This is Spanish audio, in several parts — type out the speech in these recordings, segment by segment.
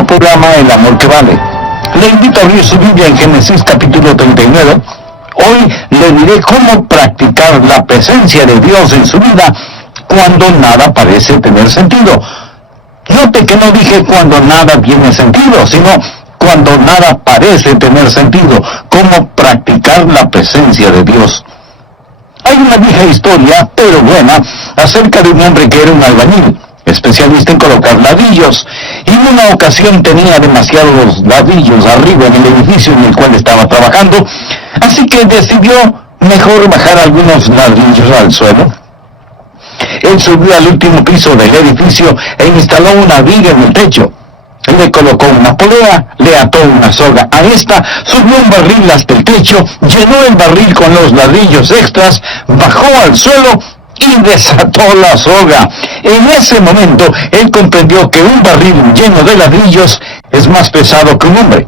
nuestro programa El Amor que Vale. Le invito a abrir su Biblia en Génesis capítulo 39. Hoy le diré cómo practicar la presencia de Dios en su vida cuando nada parece tener sentido. Note que no dije cuando nada tiene sentido, sino cuando nada parece tener sentido. Cómo practicar la presencia de Dios. Hay una vieja historia, pero buena, acerca de un hombre que era un albañil, especialista en colocar ladrillos, y en una ocasión tenía demasiados ladrillos arriba en el edificio en el cual estaba trabajando, así que decidió mejor bajar algunos ladrillos al suelo. Él subió al último piso del edificio e instaló una viga en el techo. Le colocó una polea, le ató una soga a esta, subió un barril hasta el techo, llenó el barril con los ladrillos extras, bajó al suelo y desató la soga. En ese momento, él comprendió que un barril lleno de ladrillos es más pesado que un hombre.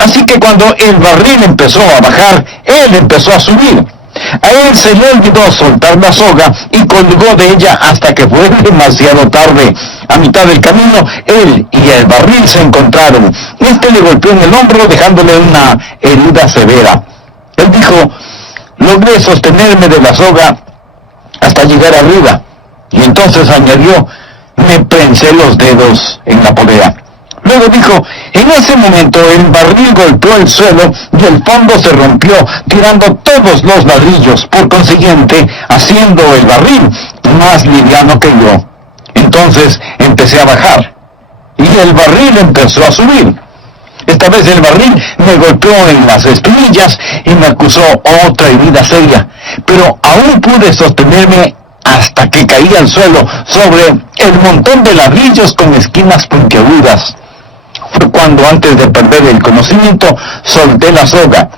Así que cuando el barril empezó a bajar, él empezó a subir. A él se le olvidó soltar la soga y colgó de ella hasta que fue demasiado tarde. A mitad del camino, él y el barril se encontraron. Este le golpeó en el hombro, dejándole una herida severa. Él dijo: logré sostenerme de la soga hasta llegar arriba. Y entonces añadió: me prensé los dedos en la polea. Luego dijo: en ese momento el barril golpeó el suelo y el fondo se rompió, tirando todos los ladrillos, por consiguiente, haciendo el barril más liviano que yo. Entonces empecé a bajar, y el barril empezó a subir. Esta vez el barril me golpeó en las espinillas y me acusó otra herida seria, pero aún pude sostenerme hasta que caí al suelo sobre el montón de ladrillos con esquinas puntiagudas. Fue cuando, antes de perder el conocimiento, solté la soga.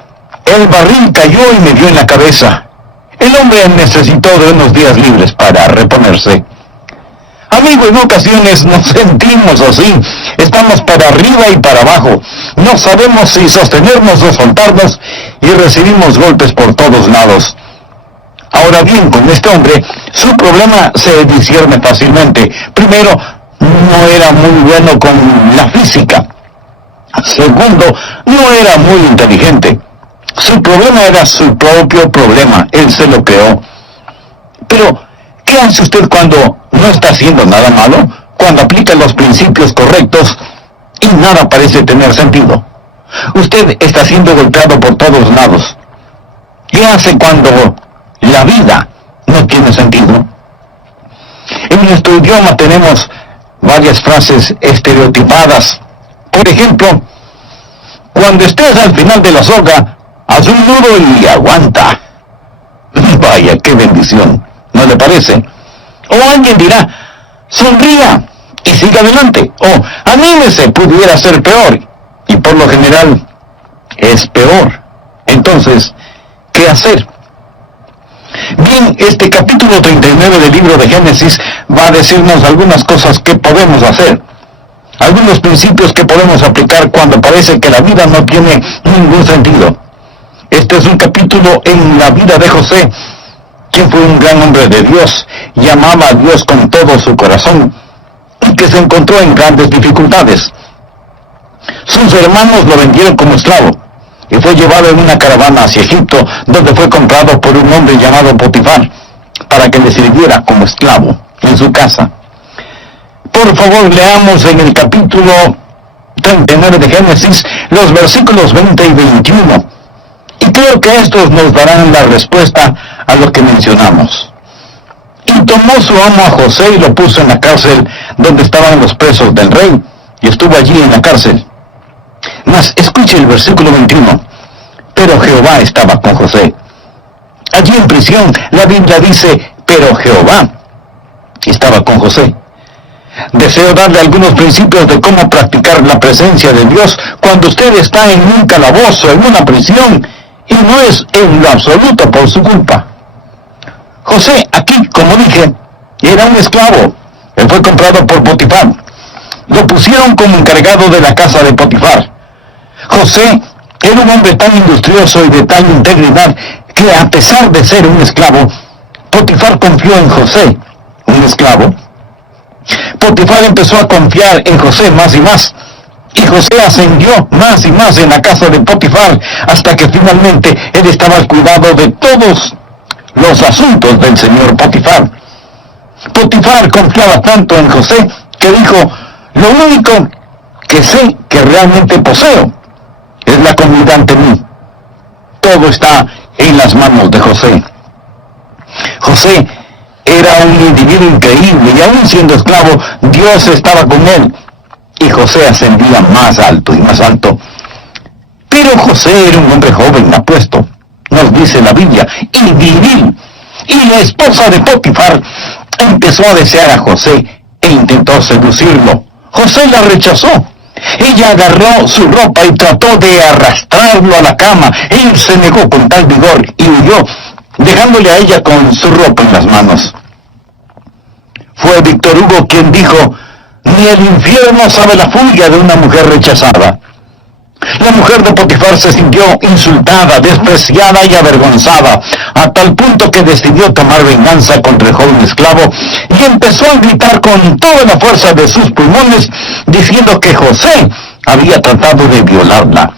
El barril cayó y me dio en la cabeza. El hombre necesitó de unos días libres para reponerse. Amigo, en ocasiones nos sentimos así. Estamos para arriba y para abajo. No sabemos si sostenernos o soltarnos y recibimos golpes por todos lados. Ahora bien, con este hombre, su problema se discierne fácilmente. Primero, no era muy bueno con la física. Segundo, no era muy inteligente. Su problema era su propio problema. Él se lo creó. Pero, ¿qué hace usted cuando no está haciendo nada malo? Cuando aplica los principios correctos y nada parece tener sentido. Usted está siendo golpeado por todos lados. ¿Qué hace cuando la vida no tiene sentido? En nuestro idioma tenemos varias frases estereotipadas. Por ejemplo, cuando estés al final de la soga, haz un nudo y aguanta. Vaya, qué bendición, ¿no le parece? O alguien dirá: sonría y siga adelante. O anímese, pudiera ser peor. Y por lo general es peor. Entonces, ¿qué hacer? Bien, este capítulo 39 del libro de Génesis va a decirnos algunas cosas que podemos hacer. Algunos principios que podemos aplicar cuando parece que la vida no tiene ningún sentido. Este es un capítulo en la vida de José, quien fue un gran hombre de Dios y amaba a Dios con todo su corazón, y que se encontró en grandes dificultades. Sus hermanos lo vendieron como esclavo, y fue llevado en una caravana hacia Egipto, donde fue comprado por un hombre llamado Potifar, para que le sirviera como esclavo en su casa. Por favor, leamos en el capítulo 39 de Génesis, los versículos 20 y 21. Y creo que estos nos darán la respuesta a lo que mencionamos. Y tomó su amo a José y lo puso en la cárcel donde estaban los presos del rey, y estuvo allí en la cárcel. Mas escuche el versículo 21. Pero Jehová estaba con José. Allí en prisión, la Biblia dice: pero Jehová estaba con José. Deseo darle algunos principios de cómo practicar la presencia de Dios cuando usted está en un calabozo, en una prisión, y no es en lo absoluto por su culpa. José, aquí, como dije, era un esclavo. Él fue comprado por Potifar. Lo pusieron como encargado de la casa de Potifar. José era un hombre tan industrioso y de tal integridad que, a pesar de ser un esclavo, Potifar confió en José, un esclavo. Potifar empezó a confiar en José más y más, Y José ascendió más y más en la casa de Potifar, hasta que finalmente él estaba al cuidado de todos los asuntos del señor Potifar. Potifar confiaba tanto en José que dijo: lo único que sé que realmente poseo es la comida ante mí. Todo está en las manos de José. José era un individuo increíble y aún siendo esclavo, Dios estaba con él. Y José ascendía más alto y más alto. Pero José era un hombre joven, apuesto, nos dice la Biblia, y viril. Y la esposa de Potifar empezó a desear a José e intentó seducirlo. José la rechazó. Ella agarró su ropa y trató de arrastrarlo a la cama. Él se negó con tal vigor y huyó, dejándole a ella con su ropa en las manos. Fue Víctor Hugo quien dijo: ni el infierno sabe la furia de una mujer rechazada. La mujer de Potifar se sintió insultada, despreciada y avergonzada, a tal punto que decidió tomar venganza contra el joven esclavo y empezó a gritar con toda la fuerza de sus pulmones, diciendo que José había tratado de violarla.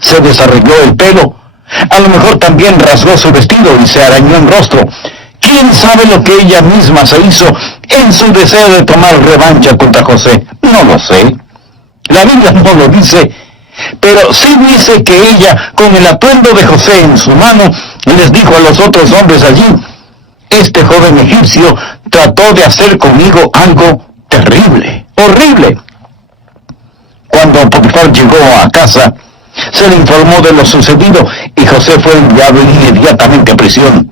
Se desarregló el pelo, a lo mejor también rasgó su vestido y se arañó el rostro. ¿Quién sabe lo que ella misma se hizo en su deseo de tomar revancha contra José? No lo sé. La Biblia no lo dice, pero sí dice que ella, con el atuendo de José en su mano, les dijo a los otros hombres allí: este joven egipcio trató de hacer conmigo algo terrible, horrible. Cuando Potifar llegó a casa, se le informó de lo sucedido y José fue enviado inmediatamente a prisión.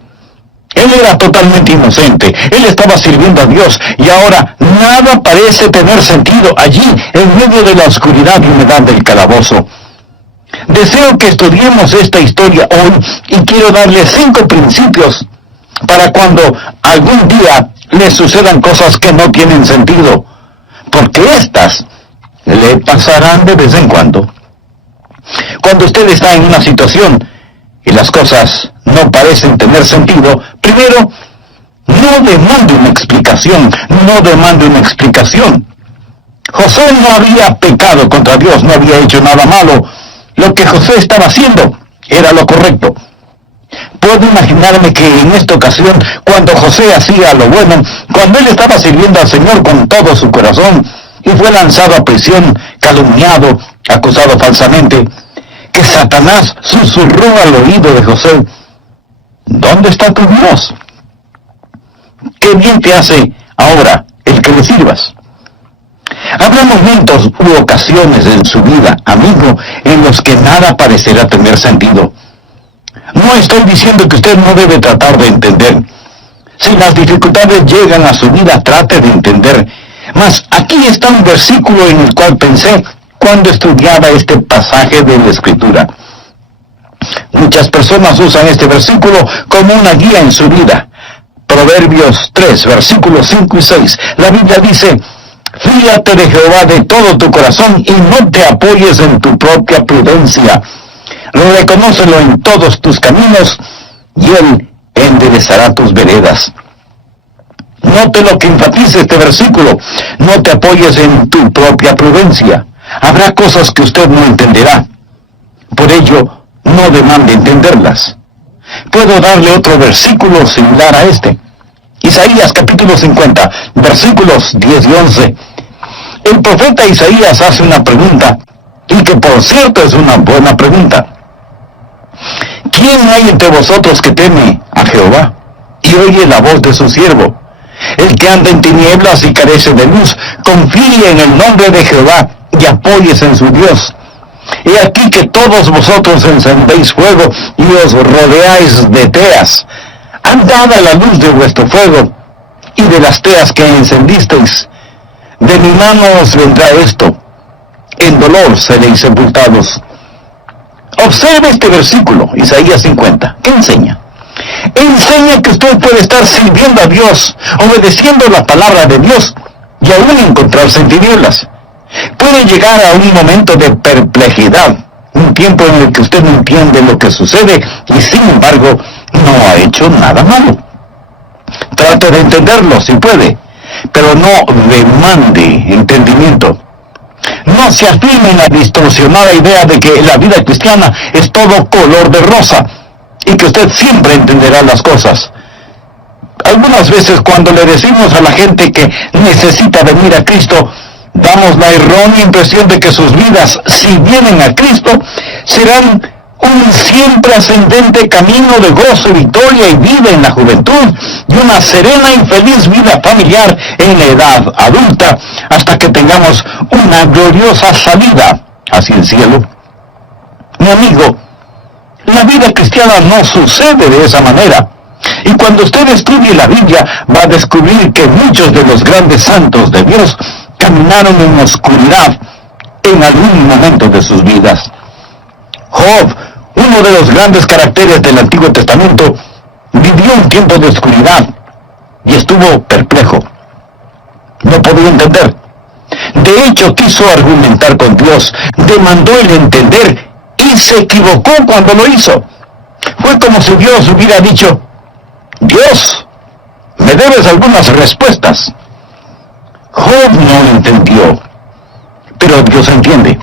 Él era totalmente inocente, él estaba sirviendo a Dios y ahora nada parece tener sentido allí en medio de la oscuridad y humedad del calabozo. Deseo que estudiemos esta historia hoy y quiero darle 5 principios para cuando algún día le sucedan cosas que no tienen sentido, porque estas le pasarán de vez en cuando. Cuando usted está en una situación y las cosas no parecen tener sentido, primero, no demande una explicación, no demande una explicación. José no había pecado contra Dios, no había hecho nada malo. Lo que José estaba haciendo era lo correcto. Puedo imaginarme que en esta ocasión, cuando José hacía lo bueno, cuando él estaba sirviendo al Señor con todo su corazón, y fue lanzado a prisión, calumniado, acusado falsamente, que Satanás susurró al oído de José: ¿dónde está tu Dios? ¿Qué bien te hace ahora el que le sirvas? Habrá momentos u ocasiones en su vida, amigo, en los que nada parecerá tener sentido. No estoy diciendo que usted no debe tratar de entender. Si las dificultades llegan a su vida, trate de entender. Mas aquí está un versículo en el cual pensé cuando estudiaba este pasaje de la Escritura. Muchas personas usan este versículo como una guía en su vida. Proverbios 3, versículos 5 y 6. La Biblia dice: fíate de Jehová de todo tu corazón y no te apoyes en tu propia prudencia. Reconócelo en todos tus caminos y Él enderezará tus veredas. Note lo que enfatiza este versículo: no te apoyes en tu propia prudencia. Habrá cosas que usted no entenderá. Por ello, no demande entenderlas. Puedo darle otro versículo similar a este. Isaías capítulo 50, versículos 10 y 11. El profeta Isaías hace una pregunta, y que por cierto es una buena pregunta. ¿Quién hay entre vosotros que teme a Jehová y oye la voz de su siervo? El que anda en tinieblas y carece de luz, confíe en el nombre de Jehová y apóyese en su Dios. He aquí que todos vosotros encendéis fuego y os rodeáis de teas. Andad a la luz de vuestro fuego y de las teas que encendisteis. De mi mano os vendrá esto, en dolor seréis sepultados. Observe este versículo, Isaías 50. ¿Qué enseña? Enseña que usted puede estar sirviendo a Dios, obedeciendo la palabra de Dios, y aún encontrarse en tinieblas. Puede llegar a un momento de perplejidad, un tiempo en el que usted no entiende lo que sucede, y sin embargo, no ha hecho nada malo. Trate de entenderlo si puede, pero no demande entendimiento. No se afirme en la distorsionada idea de que la vida cristiana es todo color de rosa y que usted siempre entenderá las cosas. Algunas veces cuando le decimos a la gente que necesita venir a Cristo, damos la errónea impresión de que sus vidas, si vienen a Cristo, serán un siempre ascendente camino de gozo, victoria y vida en la juventud, y una serena y feliz vida familiar en la edad adulta, hasta que tengamos una gloriosa salida hacia el cielo. Mi amigo, la vida cristiana no sucede de esa manera. Y cuando usted estudie la Biblia, va a descubrir que muchos de los grandes santos de Dios caminaron en oscuridad en algún momento de sus vidas. Job, uno de los grandes caracteres del Antiguo Testamento, vivió un tiempo de oscuridad y estuvo perplejo. No podía entender. De hecho, quiso argumentar con Dios, demandó el entender y se equivocó cuando lo hizo. Fue como si Dios hubiera dicho: Dios, me debes algunas respuestas. Job no entendió, pero Dios entiende.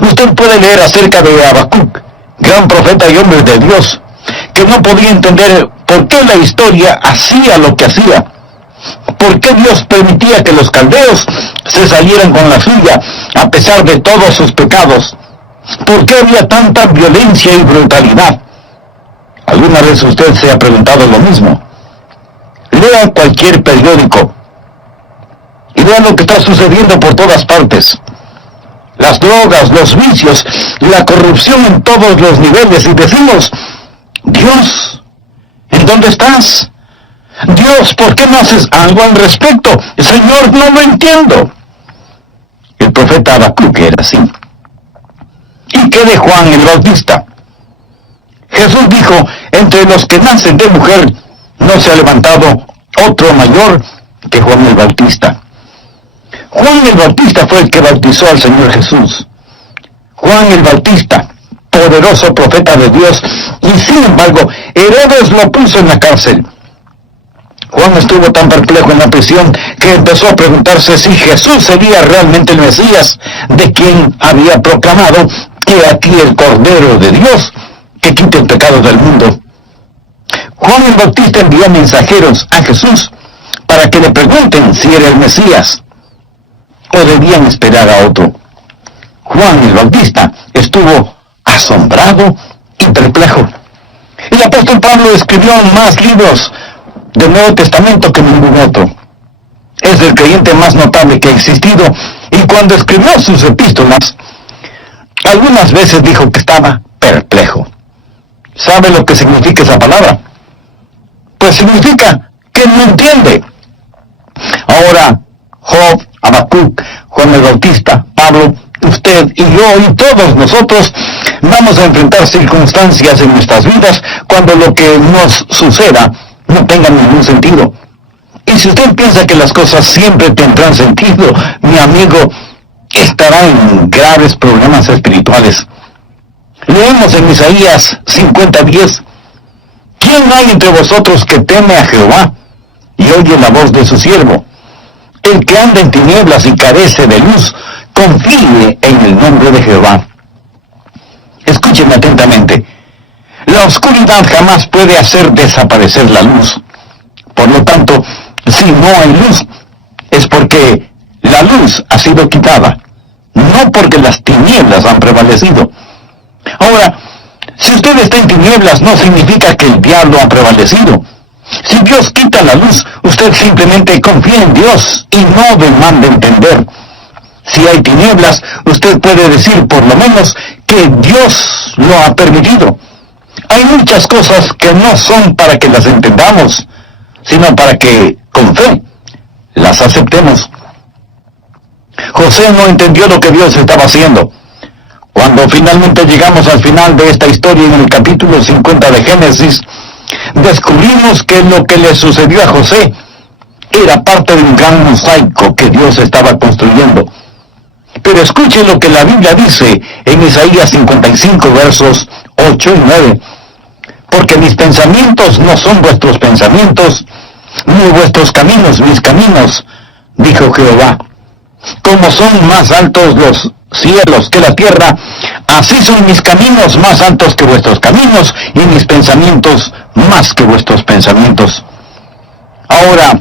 Usted puede leer acerca de Habacuc, gran profeta y hombre de Dios, que no podía entender por qué la historia hacía lo que hacía, por qué Dios permitía que los caldeos se salieran con la suya a pesar de todos sus pecados, por qué había tanta violencia y brutalidad. ¿Alguna vez usted se ha preguntado lo mismo? Lea cualquier periódico y vea lo que está sucediendo por todas partes. Las drogas, los vicios, la corrupción en todos los niveles, y decimos: Dios, ¿en dónde estás? Dios, ¿por qué no haces algo al respecto? Señor, no lo entiendo. El profeta Habacuc era así. ¿Y qué de Juan el Bautista? Jesús dijo: entre los que nacen de mujer no se ha levantado otro mayor que Juan el Bautista. Juan el Bautista fue el que bautizó al Señor Jesús. Juan el Bautista, poderoso profeta de Dios, y sin embargo, Herodes lo puso en la cárcel. Juan estuvo tan perplejo en la prisión que empezó a preguntarse si Jesús sería realmente el Mesías, de quien había proclamado: que aquí el Cordero de Dios que quite el pecado del mundo. Juan el Bautista envió mensajeros a Jesús para que le pregunten si era el Mesías o debían esperar a otro. Juan el Bautista estuvo asombrado y perplejo. El apóstol Pablo escribió más libros del Nuevo Testamento que ningún otro. Es el creyente más notable que ha existido, y cuando escribió sus epístolas, algunas veces dijo que estaba perplejo. ¿Sabe lo que significa esa palabra? Pues significa que no entiende. Ahora, Job, Habacuc, Juan el Bautista, Pablo, usted y yo y todos nosotros vamos a enfrentar circunstancias en nuestras vidas cuando lo que nos suceda no tenga ningún sentido. Y si usted piensa que las cosas siempre tendrán sentido, mi amigo, estará en graves problemas espirituales. Leemos en Isaías 50:10: ¿quién hay entre vosotros que teme a Jehová y oye la voz de su siervo? El que anda en tinieblas y carece de luz, confíe en el nombre de Jehová. Escúcheme atentamente. La oscuridad jamás puede hacer desaparecer la luz. Por lo tanto, si no hay luz, es porque la luz ha sido quitada, no porque las tinieblas han prevalecido. Ahora, si usted está en tinieblas, no significa que el diablo ha prevalecido. Si Dios quita la luz, usted simplemente confía en Dios y no demanda entender. Si hay tinieblas, usted puede decir por lo menos que Dios lo ha permitido. Hay muchas cosas que no son para que las entendamos, sino para que, con fe, las aceptemos. José no entendió lo que Dios estaba haciendo. Cuando finalmente llegamos al final de esta historia, en el capítulo 50 de Génesis, descubrimos que lo que le sucedió a José era parte de un gran mosaico que Dios estaba construyendo. Pero escuche lo que la Biblia dice en Isaías 55, versos 8 y 9. Porque mis pensamientos no son vuestros pensamientos, ni vuestros caminos mis caminos, dijo Jehová. Como son más altos los cielos que la tierra, así son mis caminos más altos que vuestros caminos, y mis pensamientos más que vuestros pensamientos. Ahora,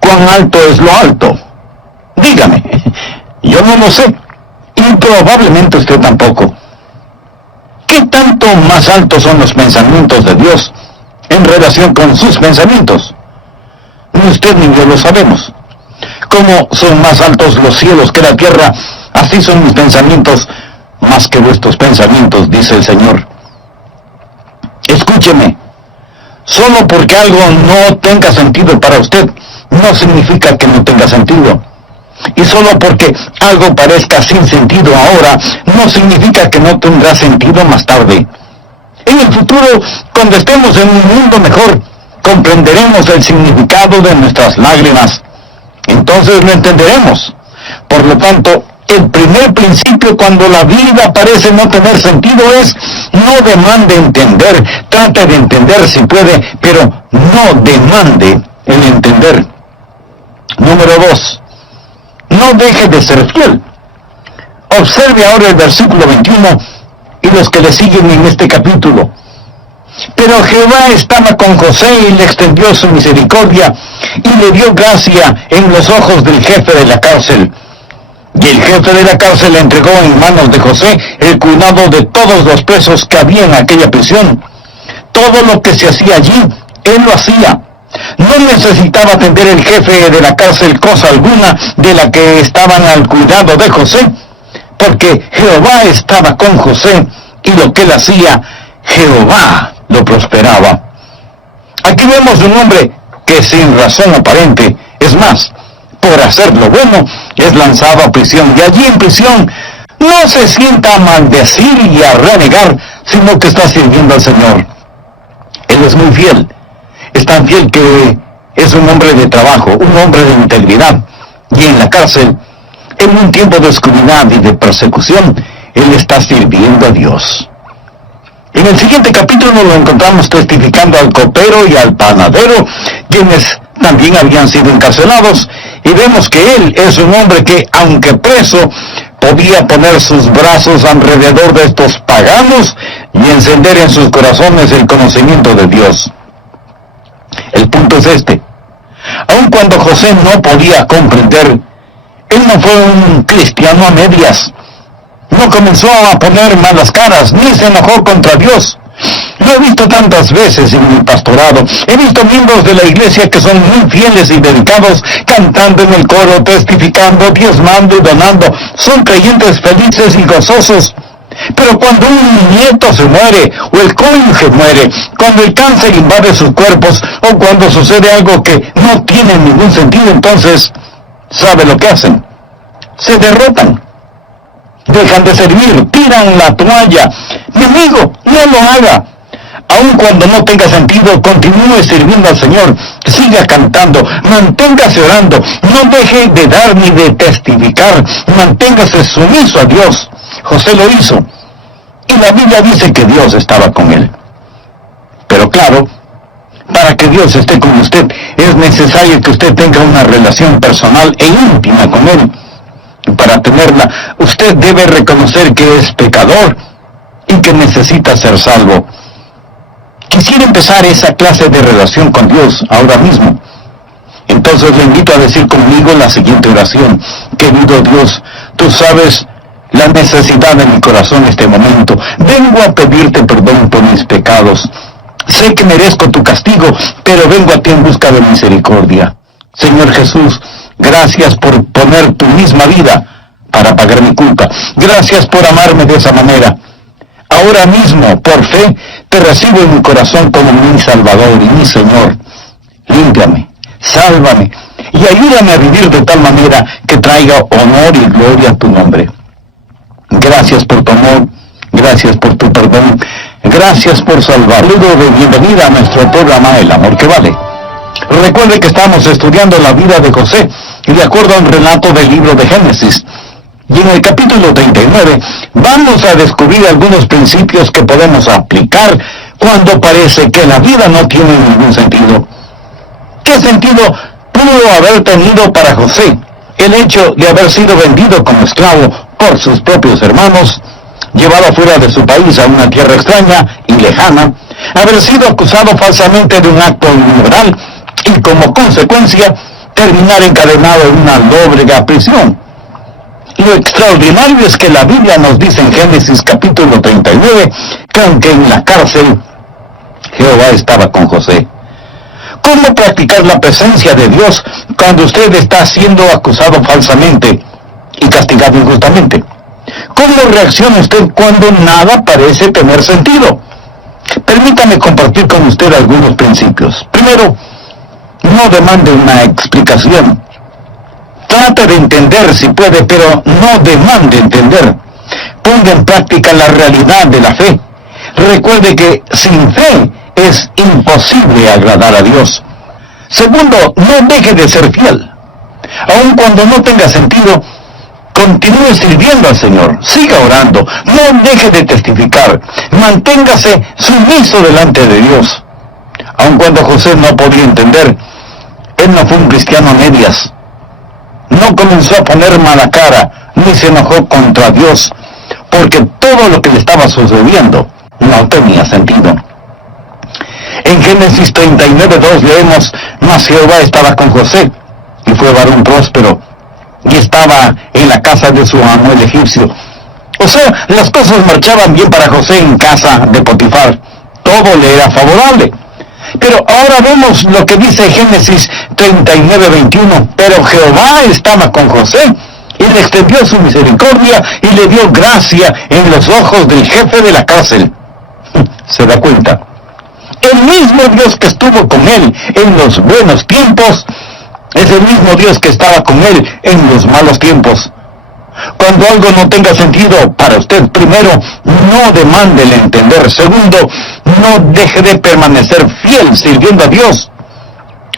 ¿cuán alto es lo alto? Dígame, yo no lo sé, y probablemente usted tampoco. ¿Qué tanto más altos son los pensamientos de Dios en relación con sus pensamientos? Ni usted ni yo lo sabemos. Como son más altos los cielos que la tierra, así son mis pensamientos más que vuestros pensamientos, dice el Señor. Escúcheme, solo porque algo no tenga sentido para usted, no significa que no tenga sentido. Y solo porque algo parezca sin sentido ahora, no significa que no tendrá sentido más tarde. En el futuro, cuando estemos en un mundo mejor, comprenderemos el significado de nuestras lágrimas. Entonces lo entenderemos. Por lo tanto, el primer principio cuando la vida parece no tener sentido es: no demande entender, trate de entender si puede, pero no demande el entender. Número 2. No deje de ser fiel. Observe ahora el versículo 21 y los que le siguen en este capítulo. Pero Jehová estaba con José y le extendió su misericordia y le dio gracia en los ojos del jefe de la cárcel. Y el jefe de la cárcel le entregó en manos de José el cuidado de todos los presos que había en aquella prisión. Todo lo que se hacía allí, él lo hacía. No necesitaba atender el jefe de la cárcel cosa alguna de la que estaban al cuidado de José, porque Jehová estaba con José y lo que él hacía, Jehová lo prosperaba. Aquí vemos un hombre que sin razón aparente, es más, por hacer lo bueno, es lanzado a prisión, y allí en prisión no se sienta a maldecir y a renegar, sino que está sirviendo al Señor. Él es muy fiel. Es tan fiel que es un hombre de trabajo, un hombre de integridad. Y en la cárcel, en un tiempo de oscuridad y de persecución, él está sirviendo a Dios. En el siguiente capítulo lo encontramos testificando al copero y al panadero, quienes también habían sido encarcelados, y vemos que él es un hombre que, aunque preso, podía poner sus brazos alrededor de estos paganos y encender en sus corazones el conocimiento de Dios. El punto es este: aun cuando José no podía comprender, él no fue un cristiano a medias. No comenzó a poner malas caras, ni se enojó contra Dios. Lo he visto tantas veces en mi pastorado. He visto miembros de la iglesia que son muy fieles y dedicados, cantando en el coro, testificando, diezmando y donando. Son creyentes felices y gozosos. Pero cuando un nieto se muere, o el cónyuge muere, cuando el cáncer invade sus cuerpos, o cuando sucede algo que no tiene ningún sentido, entonces, ¿sabe lo que hacen? Se derrotan. Dejan de servir, tiran la toalla. Mi amigo, no lo haga. Aun cuando no tenga sentido, continúe sirviendo al Señor. Siga cantando, manténgase orando, no deje de dar ni de testificar, manténgase sumiso a Dios. José lo hizo, y la Biblia dice que Dios estaba con él. Pero claro, para que Dios esté con usted, es necesario que usted tenga una relación personal e íntima con Él. Y para tenerla, usted debe reconocer que es pecador y que necesita ser salvo. Quisiera empezar esa clase de relación con Dios ahora mismo. Entonces le invito a decir conmigo la siguiente oración: querido Dios, tú sabes la necesidad de mi corazón en este momento. Vengo a pedirte perdón por mis pecados. Sé que merezco tu castigo, pero vengo a ti en busca de misericordia. Señor Jesús, gracias por poner tu misma vida para pagar mi culpa. Gracias por amarme de esa manera. Ahora mismo, por fe, te recibo en mi corazón como mi Salvador y mi Señor. Límpiame, sálvame y ayúdame a vivir de tal manera que traiga honor y gloria a tu nombre. Gracias por tu amor, gracias por tu perdón, gracias por salvar. Saludo de bienvenida a nuestro programa El Amor que Vale. Recuerde que estamos estudiando la vida de José, y de acuerdo a un relato del libro de Génesis. Y en el capítulo 39 vamos a descubrir algunos principios que podemos aplicar cuando parece que la vida no tiene ningún sentido. ¿Qué sentido pudo haber tenido para José El hecho de haber sido vendido como esclavo por sus propios hermanos, llevado fuera de su país a una tierra extraña y lejana, haber sido acusado falsamente de un acto inmoral y como consecuencia terminar encadenado en una lóbrega prisión. Lo extraordinario es que la Biblia nos dice en Génesis capítulo 39 que aunque en la cárcel, Jehová estaba con José. ¿Cómo practicar la presencia de Dios cuando usted está siendo acusado falsamente y castigado injustamente? ¿Cómo reacciona usted cuando nada parece tener sentido? Permítame compartir con usted algunos principios. Primero, no demande una explicación. Trate de entender si puede, pero no demande entender. Ponga en práctica la realidad de la fe. Recuerde que sin fe es imposible agradar a Dios. Segundo, no deje de ser fiel. Aun cuando no tenga sentido, continúe sirviendo al Señor. Siga orando. No deje de testificar. Manténgase sumiso delante de Dios. Aun cuando José no podía entender, él no fue un cristiano a medias. No comenzó a poner mala cara, ni se enojó contra Dios, porque todo lo que le estaba sucediendo no tenía sentido. En Génesis 39:2 leemos: mas Jehová estaba con José, y fue varón próspero, y estaba en la casa de su amo el egipcio. O sea, las cosas marchaban bien para José en casa de Potifar. Todo le era favorable. Pero ahora vemos lo que dice Génesis 39:21. Pero Jehová estaba con José, y le extendió su misericordia, y le dio gracia en los ojos del jefe de la cárcel. ¿Se da cuenta? El mismo Dios que estuvo con él en los buenos tiempos, es el mismo Dios que estaba con él en los malos tiempos. Cuando algo no tenga sentido para usted, primero, no demande el entender. Segundo, no deje de permanecer fiel sirviendo a Dios,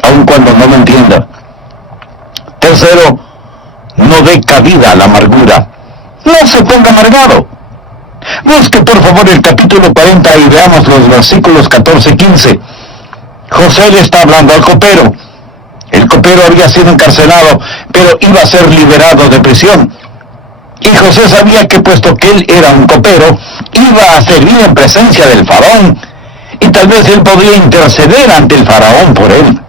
aun cuando no lo entienda. Tercero, no dé cabida a la amargura. No se ponga amargado. Busque por favor el capítulo 40 y veamos los versículos 14 y 15. José le está hablando al copero. El copero había sido encarcelado, pero iba a ser liberado de prisión. Y José sabía que puesto que él era un copero, iba a servir en presencia del faraón, y tal vez él podía interceder ante el faraón por él.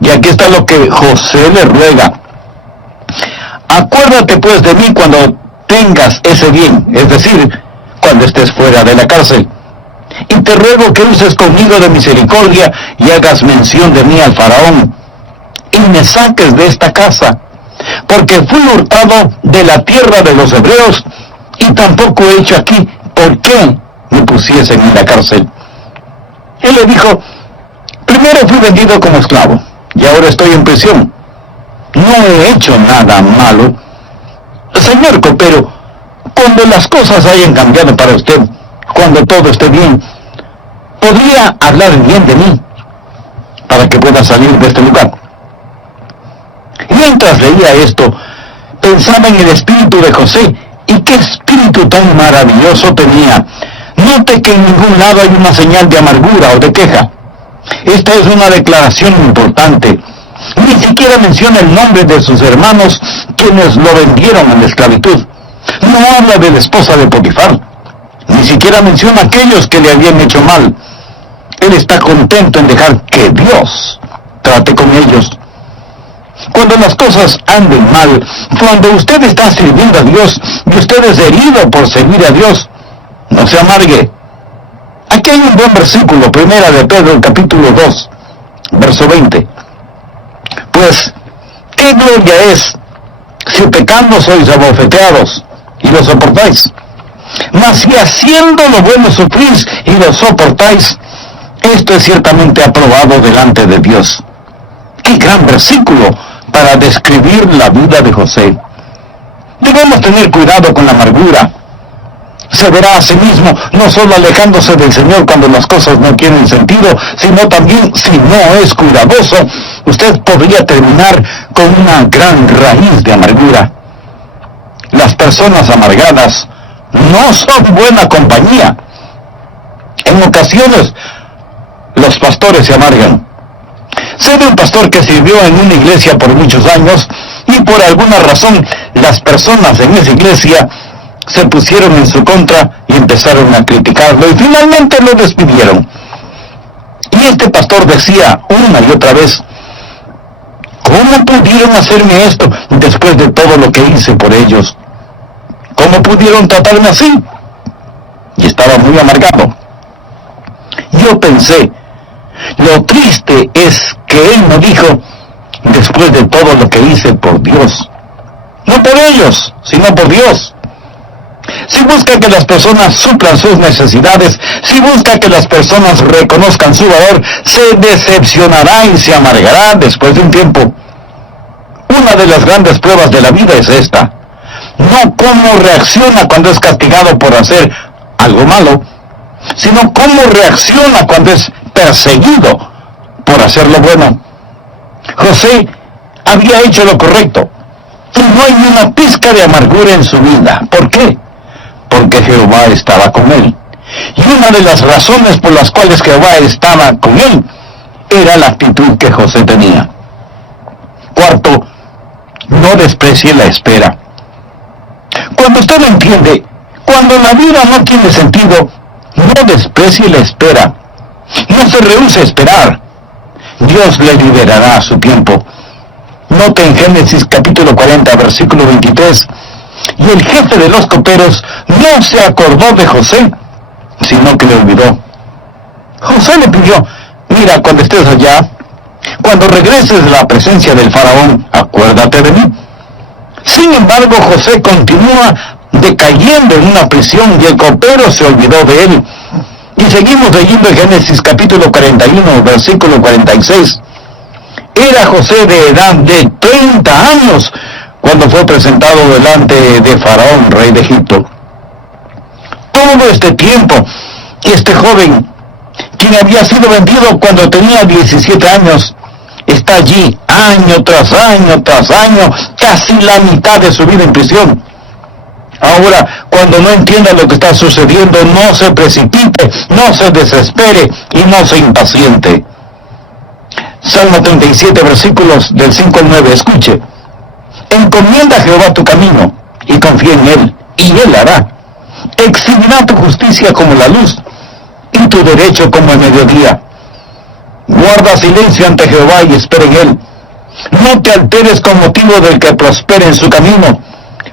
Y aquí está lo que José le ruega: acuérdate pues de mí cuando tengas ese bien, es decir, cuando estés fuera de la cárcel. Y te ruego que uses conmigo de misericordia y hagas mención de mí al faraón, y me saques de esta casa, porque fui hurtado de la tierra de los hebreos, y tampoco he hecho aquí por qué me pusiesen en la cárcel. Él le dijo: primero fui vendido como esclavo, y ahora estoy en prisión. No he hecho nada malo. Señor copero, cuando las cosas hayan cambiado para usted, cuando todo esté bien, ¿podría hablar bien de mí para que pueda salir de este lugar? Mientras leía esto, pensaba en el espíritu de José, y qué espíritu tan maravilloso tenía. Note que en ningún lado hay una señal de amargura o de queja. Esta es una declaración importante. Ni siquiera menciona el nombre de sus hermanos quienes lo vendieron en la esclavitud. No habla de la esposa de Potifar. Ni siquiera menciona a aquellos que le habían hecho mal. Él está contento en dejar que Dios trate con ellos. Cuando las cosas anden mal, cuando usted está sirviendo a Dios y usted es herido por servir a Dios, no se amargue. Aquí hay un buen versículo, primera de Pedro, capítulo 2, verso 20. Pues, ¿qué gloria es si pecando sois abofeteados y lo soportáis? Mas si haciendo lo bueno sufrís y lo soportáis, esto es ciertamente aprobado delante de Dios. ¡Qué gran versículo para describir la vida de José! Debemos tener cuidado con la amargura. Se verá a sí mismo no solo alejándose del Señor cuando las cosas no tienen sentido, sino también, si no es cuidadoso, usted podría terminar con una gran raíz de amargura. Las personas amargadas no son buena compañía. En ocasiones, los pastores se amargan. Sé de un pastor que sirvió en una iglesia por muchos años, y y por alguna razón las personas en esa iglesia se pusieron en su contra y empezaron a criticarlo y finalmente lo despidieron. Y este pastor decía una y otra vez: ¿cómo pudieron hacerme esto después de todo lo que hice por ellos? ¿Cómo pudieron tratarme así? Y estaba muy amargado. Yo pensé, lo triste es que él no dijo: después de todo lo que hice por Dios. No por ellos, sino por Dios. Si busca que las personas suplan sus necesidades, si busca que las personas reconozcan su valor, se decepcionará y se amargará después de un tiempo. Una de las grandes pruebas de la vida es esta: no cómo reacciona cuando es castigado por hacer algo malo, sino cómo reacciona cuando es perseguido por hacer lo bueno. José había hecho lo correcto, y no hay ni una pizca de amargura en su vida. ¿Por qué? Porque Jehová estaba con él. Y una de las razones por las cuales Jehová estaba con él era la actitud que José tenía. Cuarto, no desprecie la espera. Cuando usted lo entiende, cuando la vida no tiene sentido, no desprecie la espera. No se rehúse a esperar. Dios le liberará a su tiempo. Note en Génesis capítulo 40, versículo 23, y el jefe de los coperos no se acordó de José, sino que le olvidó. José le pidió: mira, cuando estés allá, cuando regreses de la presencia del faraón, acuérdate de mí. Sin embargo, José continúa decayendo en una prisión y el copero se olvidó de él. Y seguimos leyendo en Génesis capítulo 41, versículo 46. Era José de edad de 30 años cuando fue presentado delante de Faraón, rey de Egipto. Todo este tiempo, este joven, quien había sido vendido cuando tenía 17 años, está allí año tras año tras año, casi la mitad de su vida en prisión. Ahora, cuando no entienda lo que está sucediendo, no se precipite, no se desespere y no se impaciente. Salmo 37, versículos del 5 al 9, escuche: encomienda a Jehová tu camino, y confía en él, y él hará. Exhibirá tu justicia como la luz, y tu derecho como el mediodía. Guarda silencio ante Jehová y espera en él. No te alteres con motivo del que prospere en su camino,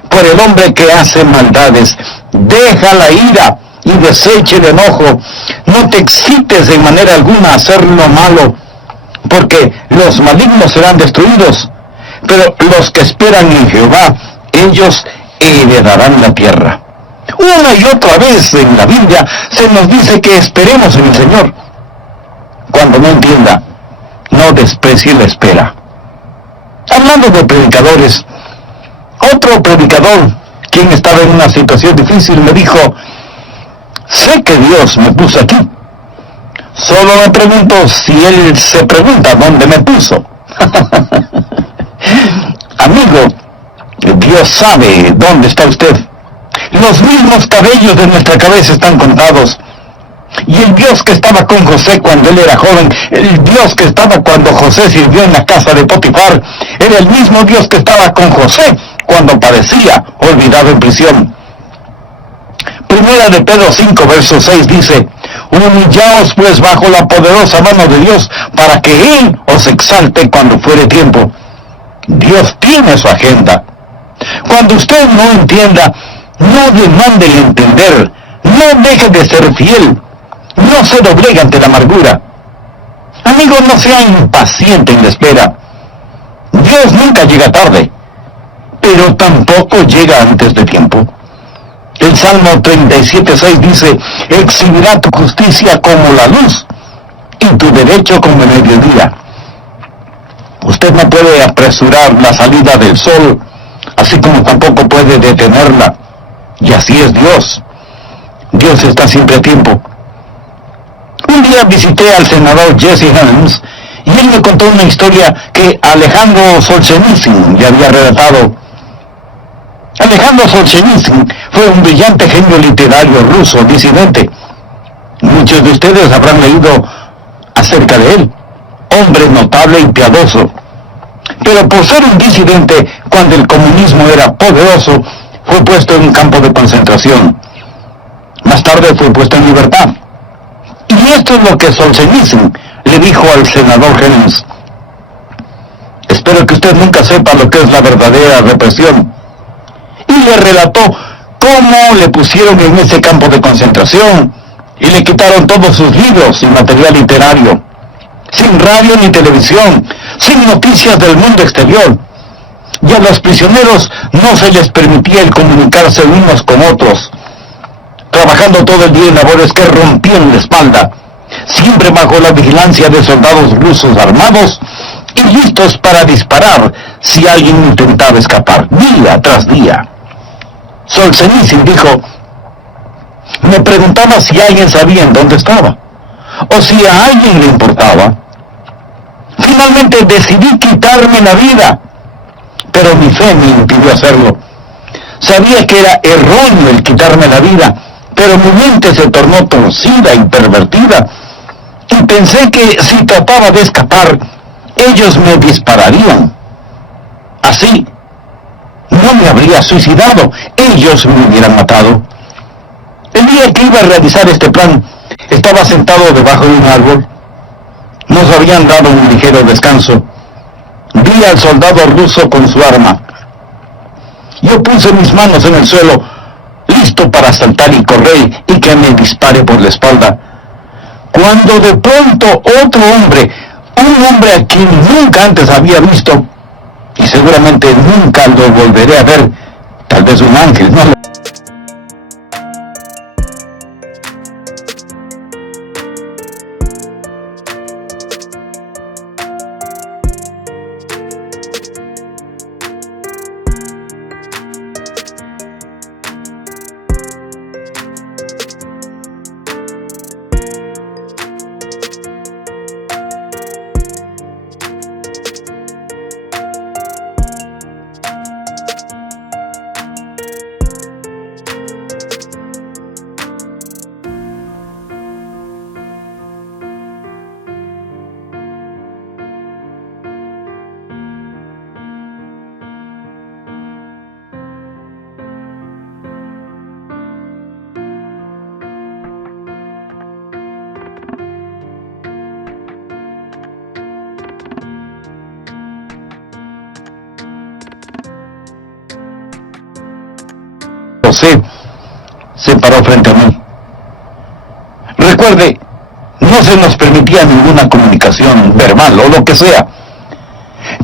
por el hombre que hace maldades. Deja la ira y deseche el enojo. No te excites de manera alguna a hacer lo malo, porque los malignos serán destruidos, pero los que esperan en Jehová, ellos heredarán la tierra. Una y otra vez en la Biblia se nos dice que esperemos en el Señor. Cuando no entienda, no desprecie la espera. Hablando de predicadores, otro predicador, quien estaba en una situación difícil, me dijo: sé que Dios me puso aquí. Solo me pregunto si Él se pregunta dónde me puso. Amigo, Dios sabe dónde está usted. Los mismos cabellos de nuestra cabeza están contados. Y el Dios que estaba con José cuando él era joven, el Dios que estaba cuando José sirvió en la casa de Potifar, era el mismo Dios que estaba con José cuando parecía olvidado en prisión. Primera de Pedro 5, verso 6 dice: humillaos pues bajo la poderosa mano de Dios, para que Él os exalte cuando fuere tiempo. Dios tiene su agenda. Cuando usted no entienda, no demande el entender, no deje de ser fiel, no se doblegue ante la amargura. Amigo, no sea impaciente en la espera. Dios nunca llega tarde, pero tampoco llega antes de tiempo. El Salmo 37:6 dice: exhibirá tu justicia como la luz, y tu derecho como el mediodía. Usted no puede apresurar la salida del sol, así como tampoco puede detenerla. Y así es Dios. Dios está siempre a tiempo. Un día visité al senador Jesse Helms, y él me contó una historia que Alejandro Solzhenitsyn le había relatado. Alejandro Solzhenitsyn fue un brillante genio literario ruso, disidente. Muchos de ustedes habrán leído acerca de él. Hombre notable y piadoso. Pero por ser un disidente, cuando el comunismo era poderoso, fue puesto en un campo de concentración. Más tarde fue puesto en libertad. Y esto es lo que Solzhenitsyn le dijo al senador Helms: espero que usted nunca sepa lo que es la verdadera represión. Y le relató cómo le pusieron en ese campo de concentración y le quitaron todos sus libros y material literario, sin radio ni televisión, sin noticias del mundo exterior. Y a los prisioneros no se les permitía el comunicarse unos con otros, trabajando todo el día en labores que rompían la espalda, siempre bajo la vigilancia de soldados rusos armados y listos para disparar si alguien intentaba escapar, día tras día. Solzhenitsyn dijo: me preguntaba si alguien sabía en dónde estaba, o si a alguien le importaba. Finalmente decidí quitarme la vida, pero mi fe me impidió hacerlo. Sabía que era erróneo el quitarme la vida, pero mi mente se tornó torcida y pervertida, y pensé que si trataba de escapar, ellos me dispararían. Así, no me habría suicidado, ellos me hubieran matado. El día que iba a realizar este plan, estaba sentado debajo de un árbol. Nos habían dado un ligero descanso. Vi al soldado ruso con su arma. Yo puse mis manos en el suelo, listo para saltar y correr y que me dispare por la espalda, cuando de pronto otro hombre, un hombre a quien nunca antes había visto, y seguramente nunca lo volveré a ver, tal vez un ángel, ¿no? José se paró frente a mí. Recuerde, no se nos permitía ninguna comunicación verbal o lo que sea,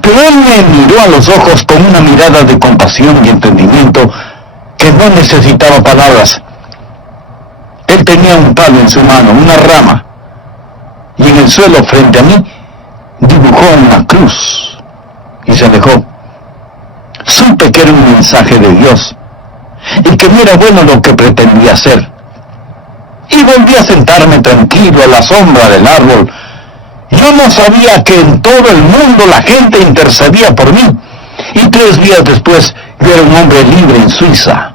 pero él me miró a los ojos con una mirada de compasión y entendimiento que no necesitaba palabras. Él tenía un palo en su mano, una rama, y en el suelo frente a mí dibujó una cruz y se alejó. Supe que era un mensaje de Dios y que no era bueno lo que pretendía hacer. Y volví a sentarme tranquilo a la sombra del árbol. Yo no sabía que en todo el mundo la gente intercedía por mí. Y 3 días después yo era un hombre libre en Suiza.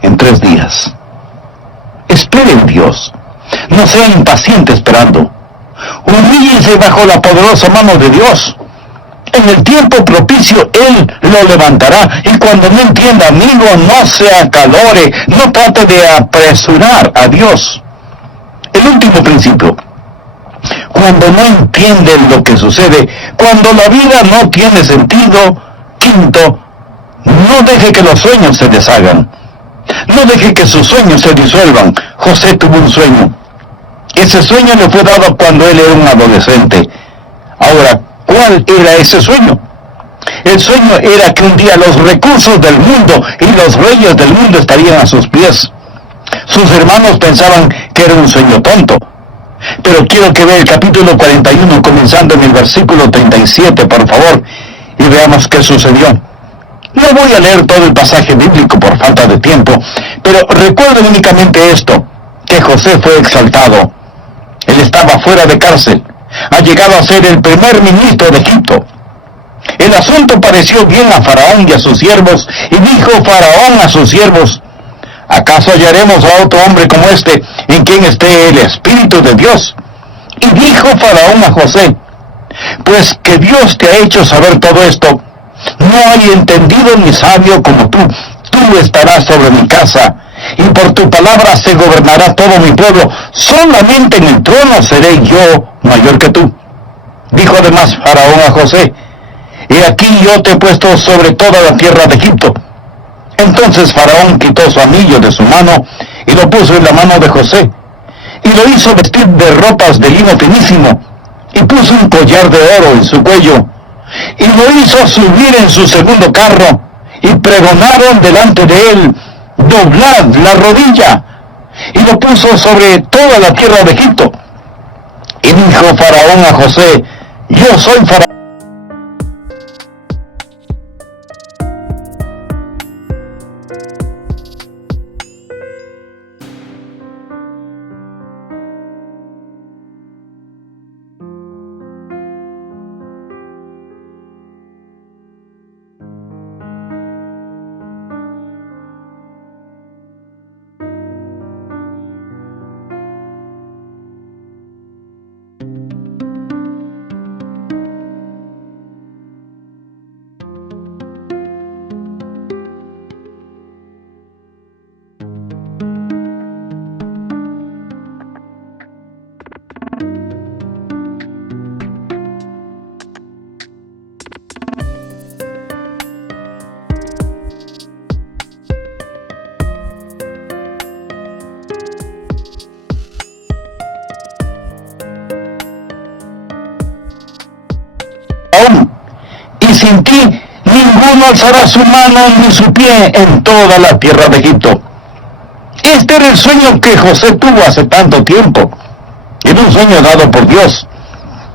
En 3 días. Espere en Dios. No sea impaciente esperando. Humíllese bajo la poderosa mano de Dios. En el tiempo propicio Él lo levantará. Y cuando no entienda, amigo, no se acalore, no trate de apresurar a Dios. El último principio: cuando no entienden lo que sucede, cuando la vida no tiene sentido. Quinto, no deje que los sueños se deshagan. No deje que sus sueños se disuelvan. José tuvo un sueño. Ese sueño le fue dado cuando él era un adolescente. Ahora, ¿cuál era ese sueño? El sueño era que un día los recursos del mundo y los reyes del mundo estarían a sus pies. Sus hermanos pensaban que era un sueño tonto. Pero quiero que vea el capítulo 41, comenzando en el versículo 37, por favor, y veamos qué sucedió. No voy a leer todo el pasaje bíblico por falta de tiempo, pero recuerden únicamente esto, que José fue exaltado. Él estaba fuera de cárcel. Ha llegado a ser el primer ministro de Egipto. El asunto pareció bien a Faraón y a sus siervos, y dijo Faraón a sus siervos: ¿acaso hallaremos a otro hombre como este, en quien esté el Espíritu de Dios? Y dijo Faraón a José: pues que Dios te ha hecho saber todo esto, No hay entendido ni sabio como tú. Tú estarás sobre mi casa, y por tu palabra se gobernará todo mi pueblo. Solamente en el trono seré yo mayor que tú. Dijo además Faraón a José: he aquí yo te he puesto sobre toda la tierra de Egipto. Entonces Faraón quitó su anillo de su mano y lo puso en la mano de José, y lo hizo vestir de ropas de lino finísimo, y puso un collar de oro en su cuello, y lo hizo subir en su segundo carro, y pregonaron delante de él: doblad la rodilla, y lo puso sobre toda la tierra de Egipto. Y dijo Faraón a José: yo soy Faraón. Y sin ti ninguno alzará su mano ni su pie en toda la tierra de Egipto. Este era el sueño que José tuvo hace tanto tiempo. Era un sueño dado por Dios,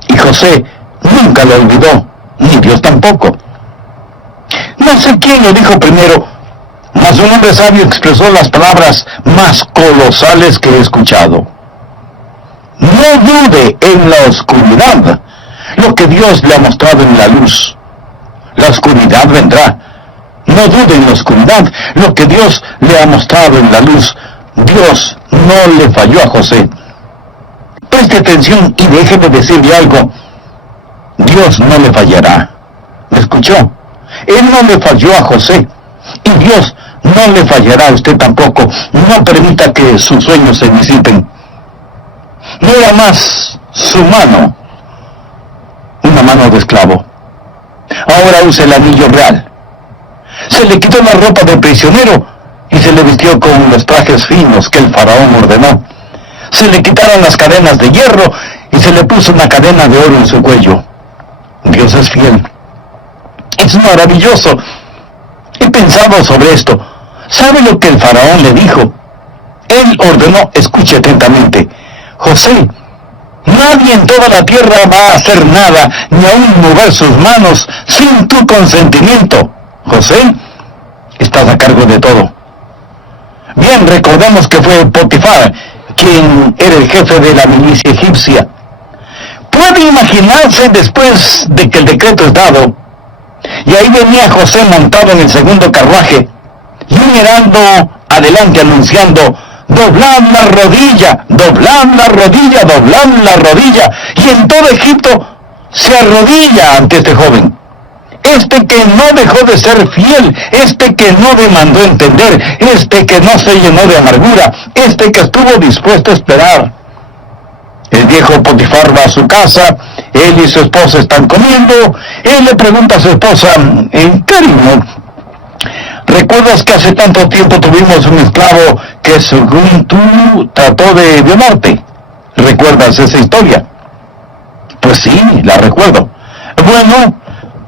y José nunca lo olvidó, ni Dios tampoco. No sé quién lo dijo primero, mas un hombre sabio expresó las palabras más colosales que he escuchado: no dude en la oscuridad lo que Dios le ha mostrado en la luz. La oscuridad vendrá. No dude en la oscuridad lo que Dios le ha mostrado en la luz. Dios no le falló a José. Preste atención y déjeme decirle algo. Dios no le fallará. ¿Me escuchó? Él no le falló a José. Y Dios no le fallará a usted tampoco. No permita que sus sueños se disipen. No era más su mano, una mano de esclavo. Ahora usa el anillo real. Se le quitó la ropa de prisionero y se le vistió con los trajes finos que el faraón ordenó. Se le quitaron las cadenas de hierro y se le puso una cadena de oro en su cuello. Dios es fiel. Es maravilloso. He pensado sobre esto. ¿Sabe lo que el faraón le dijo? Él ordenó, escuche atentamente: José, nadie en toda la tierra va a hacer nada, ni aun mover sus manos, sin tu consentimiento. José, estás a cargo de todo. Bien, recordemos que fue Potifar quien era el jefe de la milicia egipcia. Puede imaginarse, después de que el decreto es dado, y ahí venía José montado en el segundo carruaje, y un heraldo adelante anunciando: doblad la rodilla, doblad la rodilla, doblad la rodilla. Y en todo Egipto se arrodilla ante este joven. Este que no dejó de ser fiel, este que no demandó entender, este que no se llenó de amargura, este que estuvo dispuesto a esperar. El viejo Potifar va a su casa, él y su esposa están comiendo. Él le pregunta a su esposa: cariño, ¿recuerdas que hace tanto tiempo tuvimos un esclavo que, según tú, trató de violarte? ¿Recuerdas esa historia? Pues sí, la recuerdo. Bueno,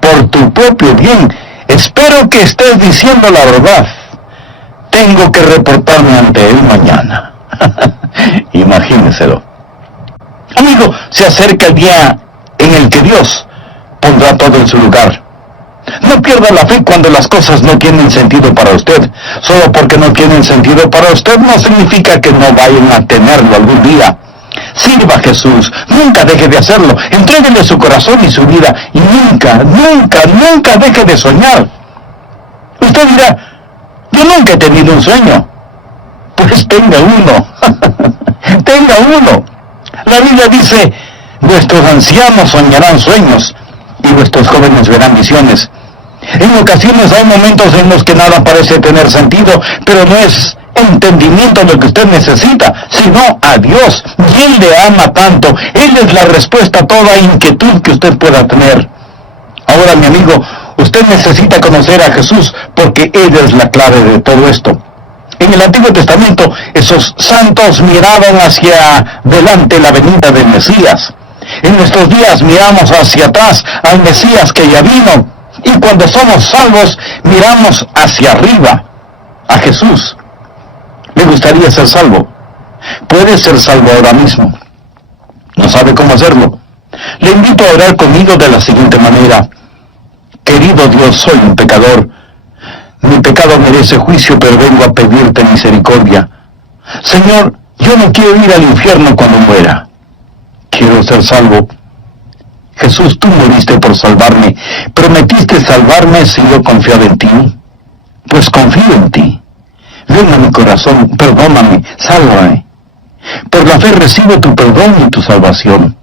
por tu propio bien, espero que estés diciendo la verdad. Tengo que reportarme ante él mañana. Imagíneselo. Amigo, se acerca el día en el que Dios pondrá todo en su lugar. No pierda la fe cuando las cosas no tienen sentido para usted. Solo porque no tienen sentido para usted no significa que no vayan a tenerlo algún día. Sirva a Jesús, nunca deje de hacerlo. Entréguele su corazón y su vida, y nunca, nunca, nunca deje de soñar. Usted dirá: yo nunca he tenido un sueño. Pues tenga uno. Tenga uno. La Biblia dice: vuestros ancianos soñarán sueños y vuestros jóvenes verán visiones. En ocasiones hay momentos en los que nada parece tener sentido, pero no es entendimiento lo que usted necesita, sino a Dios. Y Él le ama tanto. Él es la respuesta a toda inquietud que usted pueda tener. Ahora, mi amigo, usted necesita conocer a Jesús porque Él es la clave de todo esto. En el Antiguo Testamento, esos santos miraban hacia delante la venida del Mesías. En nuestros días miramos hacia atrás al Mesías que ya vino. Y cuando somos salvos, miramos hacia arriba, a Jesús. ¿Le gustaría ser salvo? Puede ser salvo ahora mismo. ¿No sabe cómo hacerlo? Le invito a orar conmigo de la siguiente manera. Querido Dios, soy un pecador. Mi pecado merece juicio, pero vengo a pedirte misericordia. Señor, yo no quiero ir al infierno cuando muera. Quiero ser salvo. Jesús, tú moriste por salvarme. ¿Prometiste salvarme si yo confiaba en ti? Pues confío en ti. Ven a mi corazón, perdóname, sálvame. Por la fe recibo tu perdón y tu salvación.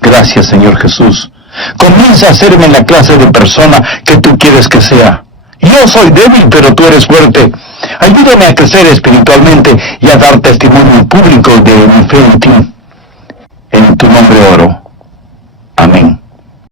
Gracias, Señor Jesús. Comienza a hacerme la clase de persona que tú quieres que sea. Yo soy débil, pero tú eres fuerte. Ayúdame a crecer espiritualmente y a dar testimonio público de mi fe en ti. En tu nombre oro. Amén.